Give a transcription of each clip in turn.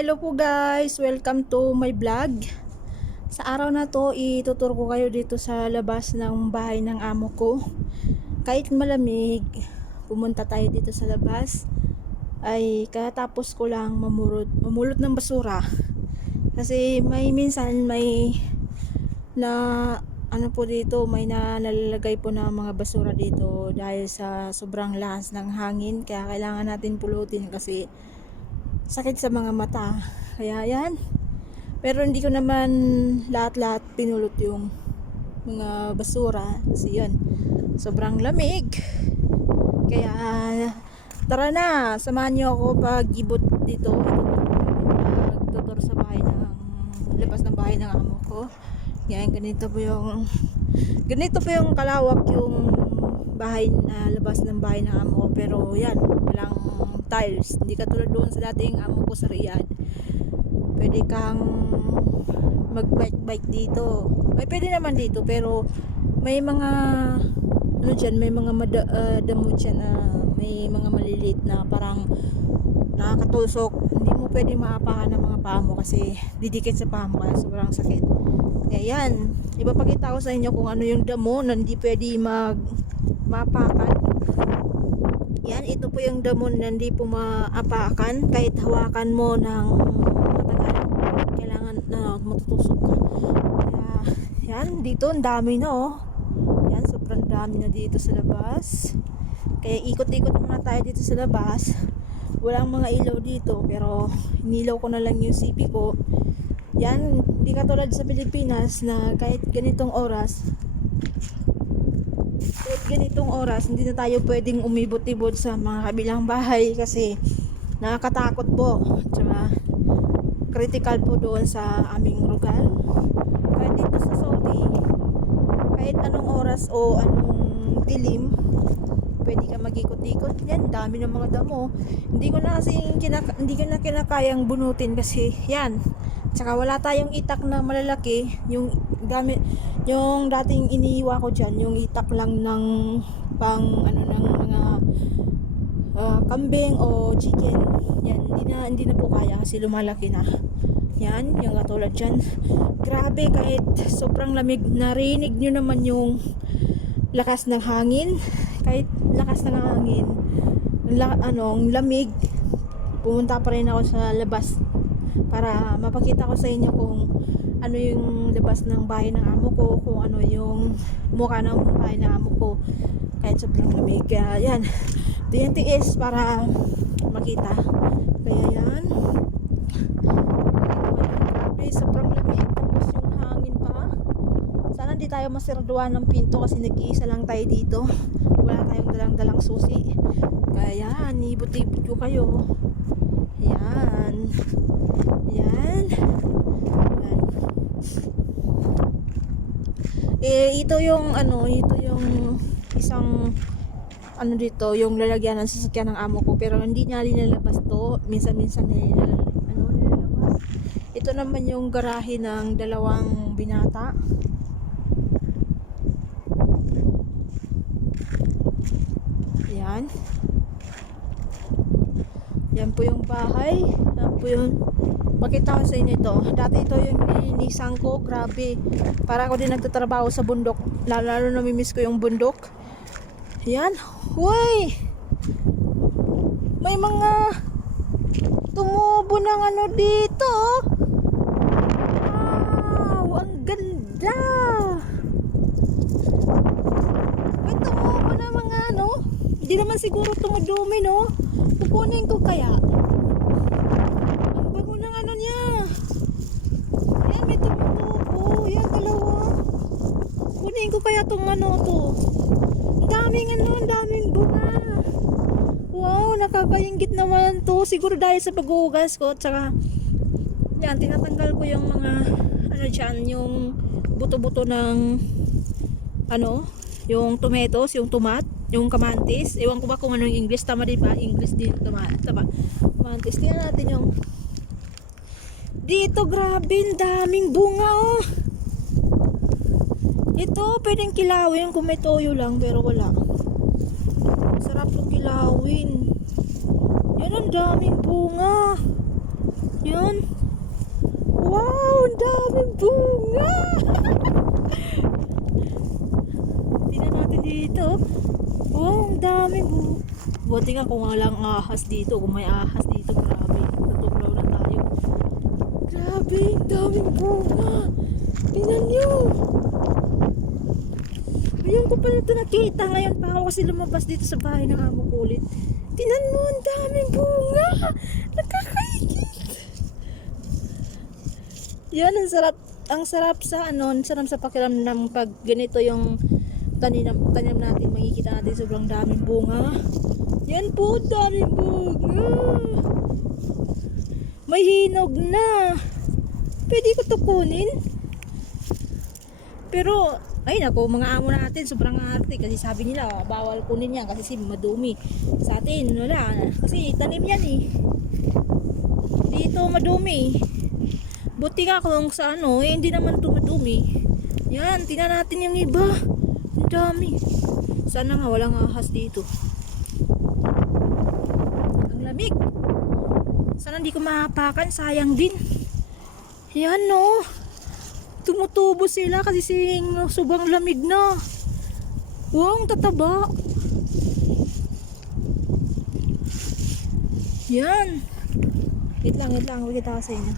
Hello po guys! Welcome to my vlog. Sa araw na to, ituturo ko kayo dito sa labas ng bahay ng amo ko. Kahit malamig, pumunta tayo dito sa labas. Ay katapos ko lang mamulot ng basura. Kasi minsan may na ano po dito, may nalalagay po na mga basura dito dahil sa sobrang lakas ng hangin. Kaya kailangan natin pulutin kasi sakit sa mga mata. Kaya yan. Pero hindi ko naman lahat-lahat pinulot yung mga basura. Kasi yun, sobrang lamig. Kaya tara na, samahan niyo ako pag-ibot dito. Magtutur sa bahay labas ng bahay ng amo ko. Yan, ganito po yung kalawak yung bahay na labas ng bahay ng amo ko. Pero yan, walang tiles, hindi katulad doon sa dating amo ko sa Riyadh. Pwede kang mag-bike dito, pwede naman dito, pero may mga may mga damo dyan na may mga maliliit na parang nakakatusok. Hindi mo pwede maapakan ng mga paa mo kasi didikit sa paa mo kaya sobrang sakit. Kaya yan, ipapakita ko sa inyo kung ano yung damo na hindi pwede maapakan. Yan, ito po yung damon na hindi po maapakan. Kahit hawakan mo ng matagal, kailangan na matutusok ka. Kaya, yan, dito ang dami na oh. Yan, sobrang dami na dito sa labas. Kaya ikot-ikot muna tayo dito sa labas. Walang mga ilaw dito, pero inilaw ko na lang yung CP ko. Yan, hindi katulad sa Pilipinas na kahit ganitong oras hindi na tayo pwedeng umibot-ibot sa mga kabilang bahay kasi nakakatakot po, tsaka critical po doon sa aming lugar. Kahit dito sa Saudi, kahit anong oras o anong dilim, pwede ka mag-ikot-ikot. Yan, dami ng mga damo. Hindi ko na kinakayang bunutin kasi yan, tsaka wala tayong itak na malalaki. Yung dating iniiwa ko dyan, yung itak lang ng ng mga kambing o chicken. Yan, hindi na po kaya kasi lumalaki na. Yan, yung katulad dyan. Grabe, kahit sobrang lamig, narinig nyo naman yung lakas ng hangin. Kahit lakas ng hangin, lamig, pumunta pa rin ako sa labas para mapakita ko sa inyo kung ano yung labas ng bahay ng amo ko, kung ano yung mukha ng bahay ng amo ko kahit sobrang lamig. Kaya yan, tiis para makita. Kaya yan, grabe, sobrang lamig, tapos yung hangin pa. Sana di tayo masirduan ng pinto kasi nag-iisa lang tayo dito, wala tayong dalang-dalang susi. Kaya yan, ibot-ibot ko kayo. Yan, yan. Ito yung isang dito, yung lalagyan ng sasakyan ng amo ko, pero hindi niya linalabas to. Minsan-minsan nilalabas. Ito naman yung garahe ng dalawang binata. Yan. Yan po yung bahay. Yan po yung makita ko sa inyo ito. Dati ito yung nilinisan ko. Grabe. Para ako din nagtatrabaho sa bundok. Lalo namimiss ko yung bundok. Yan. Uy! May mga tumubo ng dito. Wow! Ang ganda! May tumubo na mga hindi naman siguro tumudumi, no? Kukunin ko kaya. Niya. Ayan, may tumutubo. Ayan, dalawa. Kunin ko kaya itong to. Ang daming bunga. Wow, nakakaingit naman to. Siguro dahil sa paghuhugas ko. Tsaka, yan, tinatanggal ko yung mga, dyan, yung buto-buto ng, yung tomatoes, yung yung kamantis. Ewan ko ba kung ano yung English. Tama din ba? English din, kamantis. Tingnan natin yung dito, grabe, daming bunga oh. Ito, pwedeng kilawin kung may toyo lang, pero wala. Sarap yung kilawin. Yan, ang daming bunga. Yun. Wow, ang daming bunga. Tingnan natin dito. Wow, ang daming bunga. Buti nga kung walang ahas dito. Kung may ahas dito, grabe. Natuklaw na tayo. Grabe, ang daming bunga. Tingnan nyo. Ngayon ko pala ito nakita. Ngayon pa ako kasi lumabas dito sa bahay ng amo ko ulit. Tingnan mo, ang daming bunga. Nakakaigit. Yan, ang sarap. Ang sarap sa ang sarap sa pakiramdam pag ganito yung tanim natin. Makikita natin sobrang daming bunga. Yan po, daming bunga. May hinog na. Pwede ko to kunin. Pero, ay nako, mga amo natin sobrang arte kasi sabi nila bawal kunin yan kasi madumi. Sa atin wala kasi tanim yan eh. Dito madumi. Buti nga kung sa hindi naman ito madumi. Yan, tingnan natin yung iba. Ang dami. Sana nga walang ahas dito. Ang lamig. Sana hindi ko mahapakan, sayang din. Yan no. Tumutubo sila kasi sobrang lamig na. Wow, ang tataba. Yan. Wait lang. Kita ko sa inyo.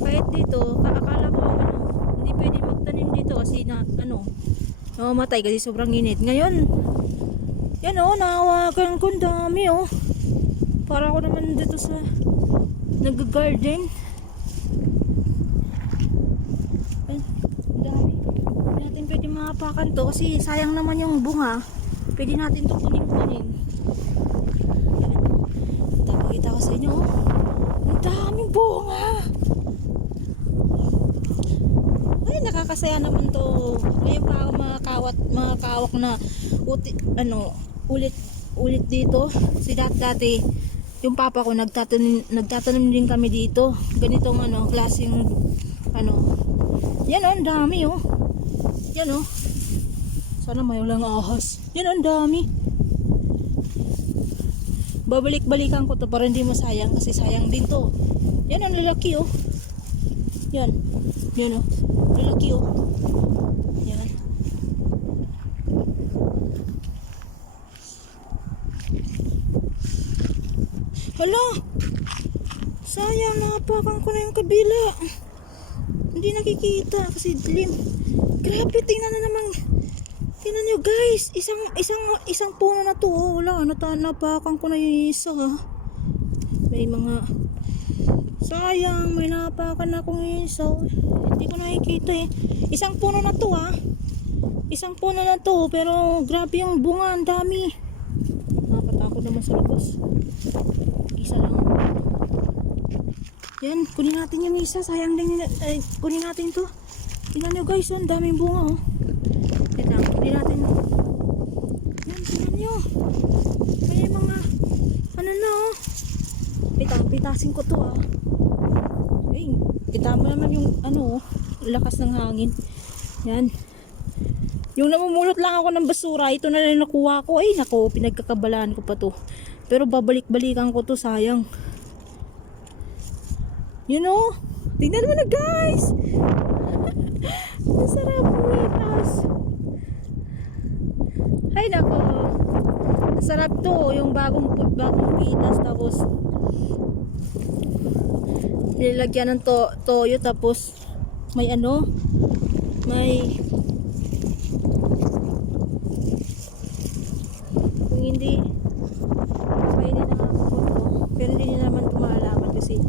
Kahit dito, akala ko hindi pwede magtanim dito kasi namamatay kasi sobrang init. Ngayon, yan nahawakan ko, ang dami para ako naman dito sa nag-garden. Ay, dami. Hindi natin pwede mahapakan to kasi sayang naman yung bunga. Pwede natin to kunin. Yan. Tapakita ko sa inyo. Ang daming bunga. Ay, nakakasaya naman to. Ngayon pa ako makakawak na ulit dito. Si dati yung papa ko nagtatanim din kami dito. Ganitong klaseng yan ang dami yan sana may walang ahas. Yan ang dami. Babalik-balikan ko to para hindi masayang kasi sayang din to. Yan ang lalaki yan lalaki yan. Hala, sayang, napakan ko na yung kabila. Hindi nakikita kasi dilim. Grabe, tingnan na naman. Tingnan nyo guys, isang puno na to. Wala, napakan ko na yung isa. May mga sayang, may napakan na akong isa. Hindi ko nakikita eh. Isang puno na to Isang puno na to, pero grabe yung bunga, ang dami. Nakatakot naman sa labas. Isa lang. Yan, kunin natin yung isa. Sayang din. Kunin natin to. Tingnan nyo guys, ang daming bunga Yan, kunin natin. Yan, tingnan nyo. May mga pitasin ko to Ay, kita mo naman yung lakas ng hangin. Yan. Yung namumulot lang ako ng basura, ito na lang nakuha ko. Ay, nako, pinagkakabalaan ko pa to. Pero babalik-balikan ko to, sayang. Tingnan mo na guys. Masarap bumitas. Ay nako. Masarap to, yung bagong pitas tapos nilagyan ng toyo tapos may kung hindi pwede na ako pero hindi niya naman kumalaman kasi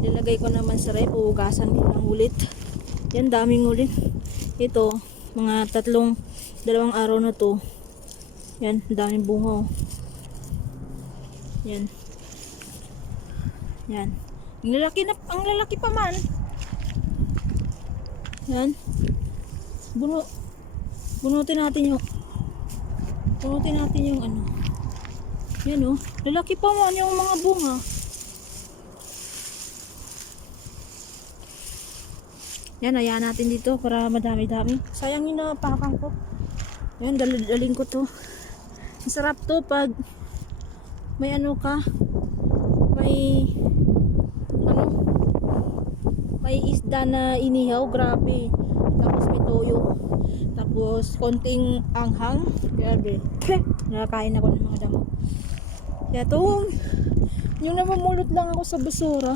nilagay ko naman sa rep, ugasan ko ng ulit. Yan, daming ulit. Ito, mga 2 araw na to. Yan, daming bunga Yan. Ang lalaki pa man. Yan. Bunutin natin yung Yan lalaki pa man yung mga bunga. Yan, hayaan natin dito para madami-dami. Sayang yung napakan ko. Yan, dalhin ko to. Masarap to pag may ano ka, may ano, may isda na inihaw, grabe. Tapos may toyo. Tapos konting anghang, grabe. Nakakain ako ng mga damo. Kaya to, yung namumulot lang ako sa basura.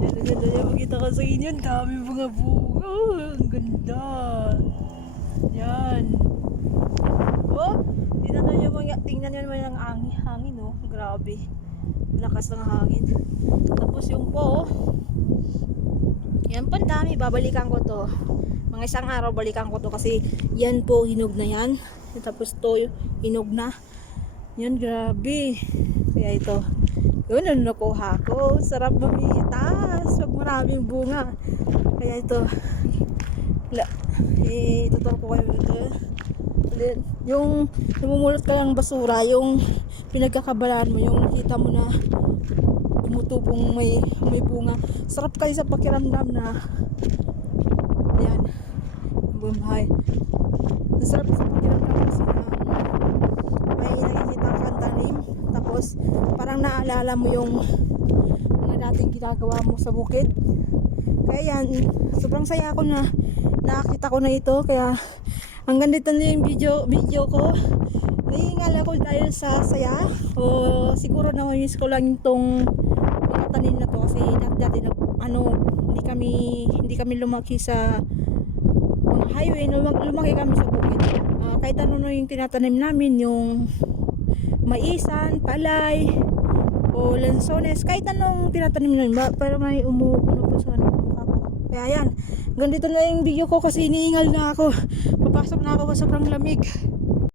Yan, makita ko sa inyo, ang dami mga bunga. Oh, ang ganda. Yan. Oh, tingnan nyo naman ang hangin, oh. Grabe. Lakas ng hangin. Tapos yung po, yan po, ang dami. Babalikan ko to. Mga isang araw balikan ko to kasi yan po, hinog na yan. Tapos to, hinog na. Yan, grabe. Kaya ito. Yun, ano nakuha ko. Sarap mamitas. Pag maraming bunga. Kaya ito. Ituturo ko kayo ito. Yung namumulot ka ng basura, yung pinagkakabalaan mo, yung nakita mo na tumutubong may bunga. Sarap kayo sa pakiramdam na yan. Bumhay. Sarap sa pakiramdam kasi na may nakikita kang tanim. Tapos parang naalala mo yung mga dating ginagawa mo sa bukid. Kaya yan, sobrang saya ako na nakita ko na ito. Kaya hanggang dito na yung video ko. Naiingal ako dahil sa saya. O siguro na miss ko lang itong mga tanim na to. Kasi dati hindi kami lumaki sa mga highway. Lumaki kami sa bukid. Kahit ano na yung tinatanim namin, yung maisan, palay, o lansones, kahit anong tinatanim namin, pero may umuuno pa sa ano. Kaya yan, ganito na yung video ko kasi iniingal na ako. Papasok na ako sa sobrang lamig.